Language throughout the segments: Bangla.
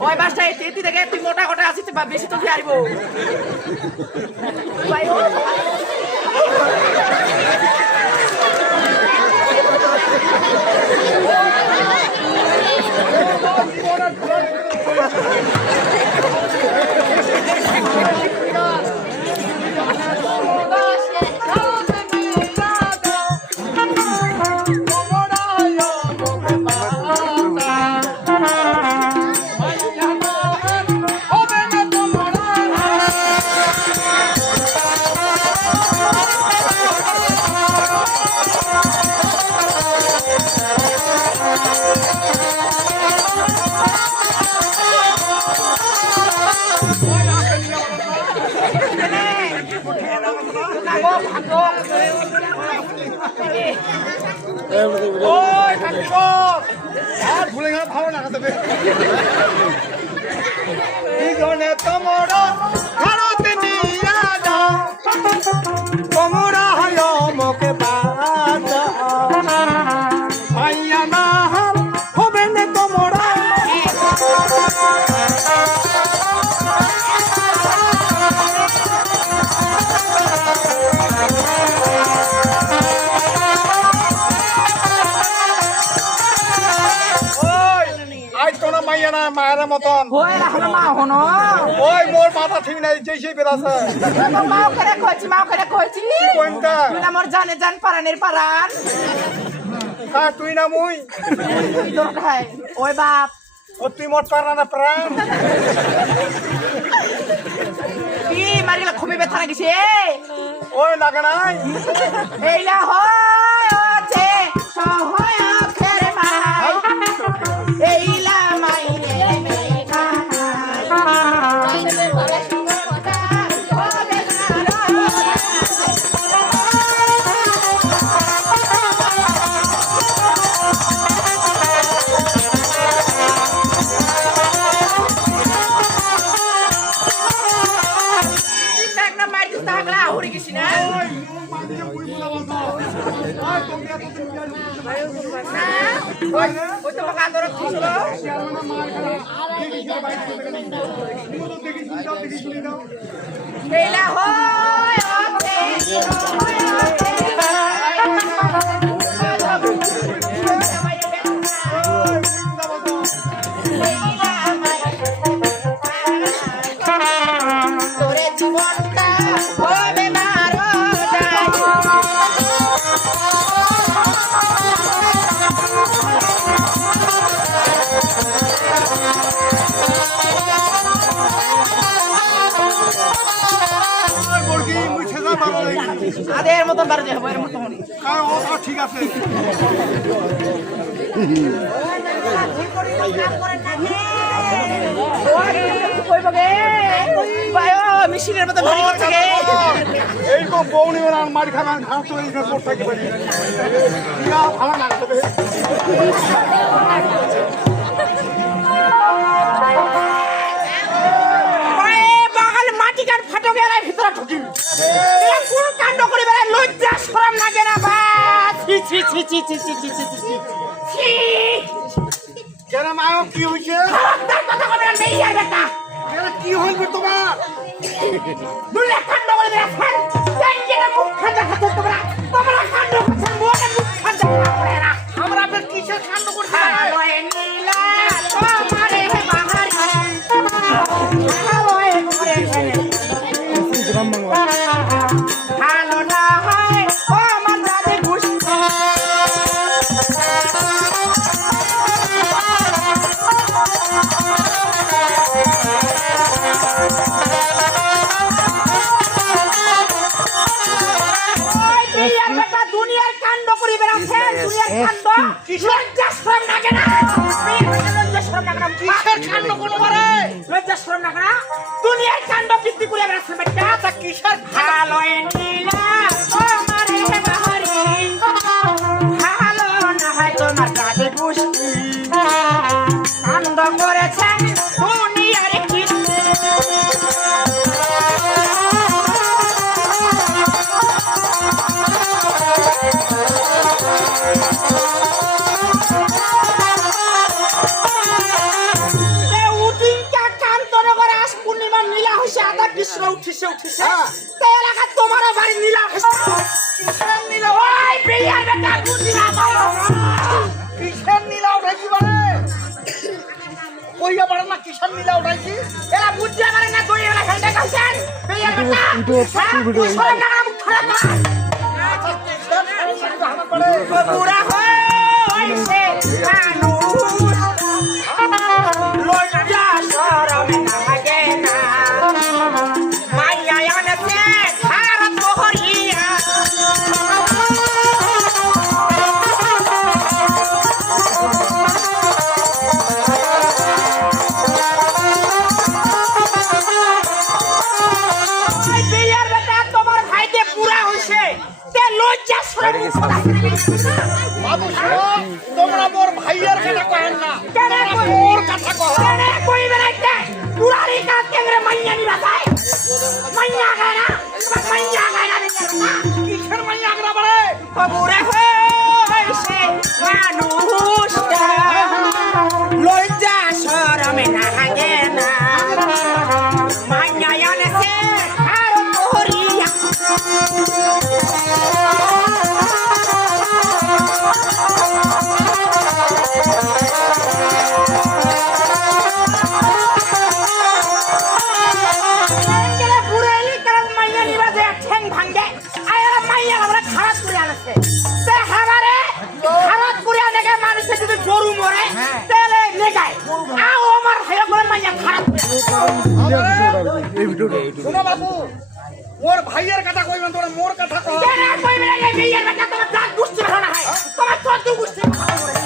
ওই বাসটা এটি দেখে তুই মোটা কটা আছিস বেশি তুলতে আসব ভুলে গেল ভালো না তবে এই ধরনের তোমার মতন। রাখল মা হনো ওই মোর মাথা ঠিক নাই যেই সেই বেরাছে মাও করে কইছি মাও করে কইছি। তুই না মোর জানে জান পারানের পারান। তুই না মুই। তুই তোর খাই ওই বাপ। ও তুই না প্রাণ। কি মারিলা খুবই ব্যথা লাগিছে ওই লাগে নাই। এইলা হয় আছে বেলা হয় আদের মতন বার যাব এর তো ঠিক আছে মেশিনের মতো ভারী করছে গে এই তো বউনি ওরা মারি খানা ঘাস তো এই পড় থাকি পারি। ইয়া ভালো চি চি চি চি চি চি চি। কেন মায়ো কি হইছে? কথা কথা নেই আর বেটা। কেন কি হইল তোমার? ভালো হইছে আদা কৃষ্ণ উঠিছে উঠিছে হ্যাঁ। তে এলাকা তোমারও নীলা কিসের নীলা ওই বিয়ার বেটা বুদ্ধি না পাও। কিসের নীলা উঠাইছি মানে কইয়া পারে না কিসের নীলা উঠাইছি এরা বুদ্ধি আমারে না দই এলা খেলতে কাছেন বিয়ার বেটা হ্যাঁ? নীলা হাতে পারে হইছে মানুষ পুরারি কাজ কেঙ্গরে মাইয়া নিবা তাই মাইয়া গায় না তোমার মাইয়া গায় না বিয়ার বেটা কিসের মাইয়া খারাপ করে শোনো বাবু মোর ভাইয়ের কথা কইবেন তোরা মোর কথা কহ কেন কইবে এই ভাইয়ের বেটা তোমার দাঁত গুষ্টি ভালো না হয় তোমার চোদ্দ গুষ্টি ভালো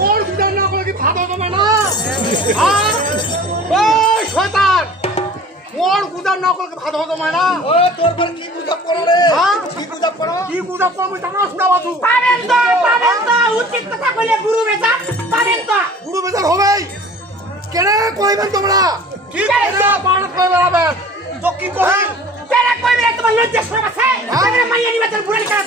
ওর বিধান না করে কি ভাত হবে না? আর ওই শয়তান! ওর গুদার না করে কি ভাত হবে না? ও তোর পর কি গুদাব করো রে? কি গুদাব করো? কি গুদাব করো মুই তামা শুনা বাজু পাবেন তো পাবেন তো উচিত কথা কইলে গুরু বেচা পাবেন তো। গুরু বেজার হবেই। কেনে কইবেন তোমরা? কি কেনে? কেনে? কই বেড়াবেন তো কি কই কেন কইবে তোমার লজ্জা শরম আছে? কেমরে মাইয়া নিবা তোর বুড়ালি কারণ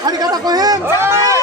তোমার শাড়ি কাটা কহেন এই জামাই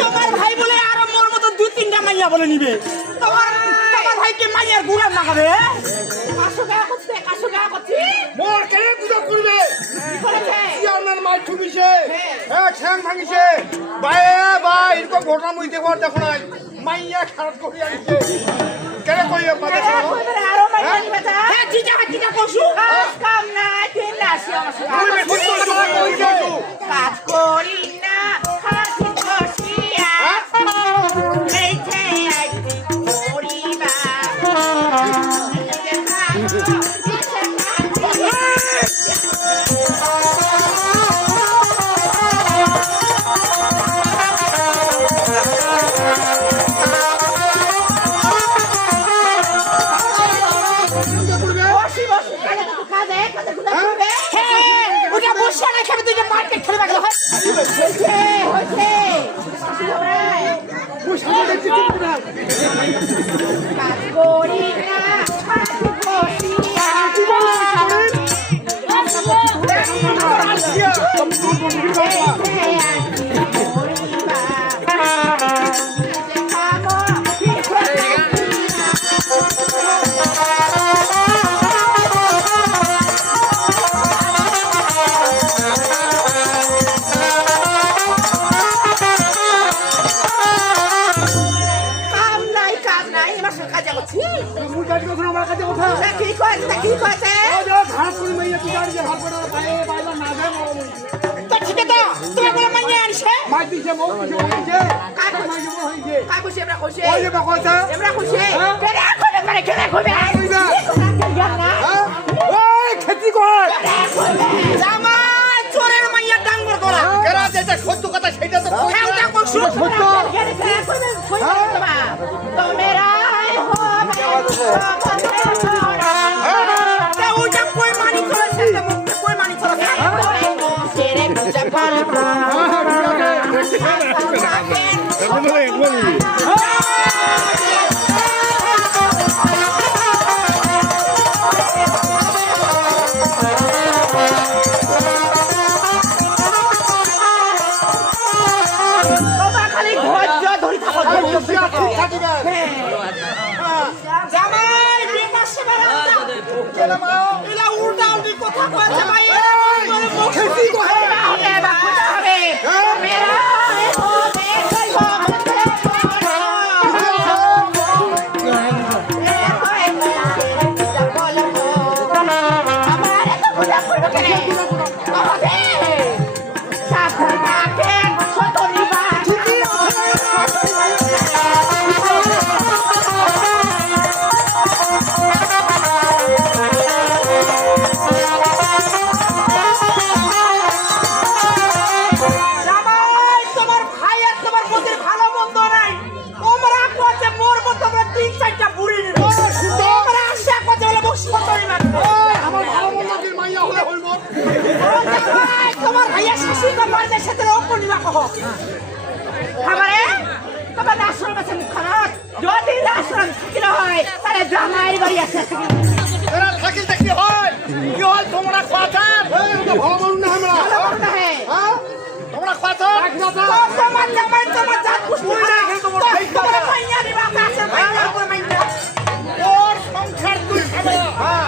তোমার ভাই বলে আরও মোর মতো দু তিনটা মাইয়া বলে নিবে। তোমার তোমার ভাইকে মাইয়ার গুড়ার লাগাবে কাশো গায়ে করছে কাশো গায়ে করছি। মোর কেনে পূজা করবে? কি করেছে? চেয়ারম্যান মাই ঠুমিছে হ্যাঁ ঠ্যাং ভাঙিছে। বায়ে বা এরকম ঘটনা মুই দেখো দেখো নাই। মাইয়া খারাপ করি আনিছে কেন কই বাদে হ্যাঁ, আরও মাইয়া নিবে হ্যাঁ জিজা জিজা কইছু কাজ কাম নাই তিন আসি আমার কাজ করি কাজ আনছে মাই দিছে মৌ দিছে হইছে করছে? মাই দিব হইছে। কাজ করছে এবার করছে ওই যে কথা এবার করছে হ্যাঁ? কেন এখন মানে কেন করবে কইবা? না। হ্যাঁ। ওই খেতি কর। জামাই চোরের মাইয়া ডাঙ্গর করা কেরা যেটা সত্য কথা সেটা তো কই খেলটা করছ সত্য। তোমেরা। হো জামাই কথা কয়েছে ভাই খেতি কহে মারবে সাথে অপর নিবা কহ? খাবারে? তোমার রাসন আছে মুখ খারাপ যদি রাসন থাকিল হয় তাহলে জামাই বাড়ি আছে। এরা থাকিল কি হয়? কি হয় তোমরা তো ভালো মন না আমরা? ভালো মন্দ হে। হ্যাঁ? তোমরা খাতার তোমার জামাই তোমার জাত পুষ্টি তোমার কথা। মাইয়া কাছে মাইয়া উপর মাইয়া। ওর সংসার তুই খাবে হ্যাঁ।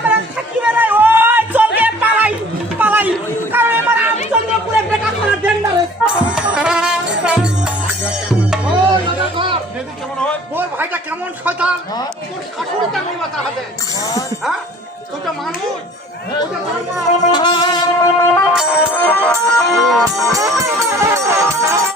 কেমন শয়তান? তোর শাশুড়ি তেমনি বাতা হাতে? হ্যাঁ? মানুষ? ওটা তার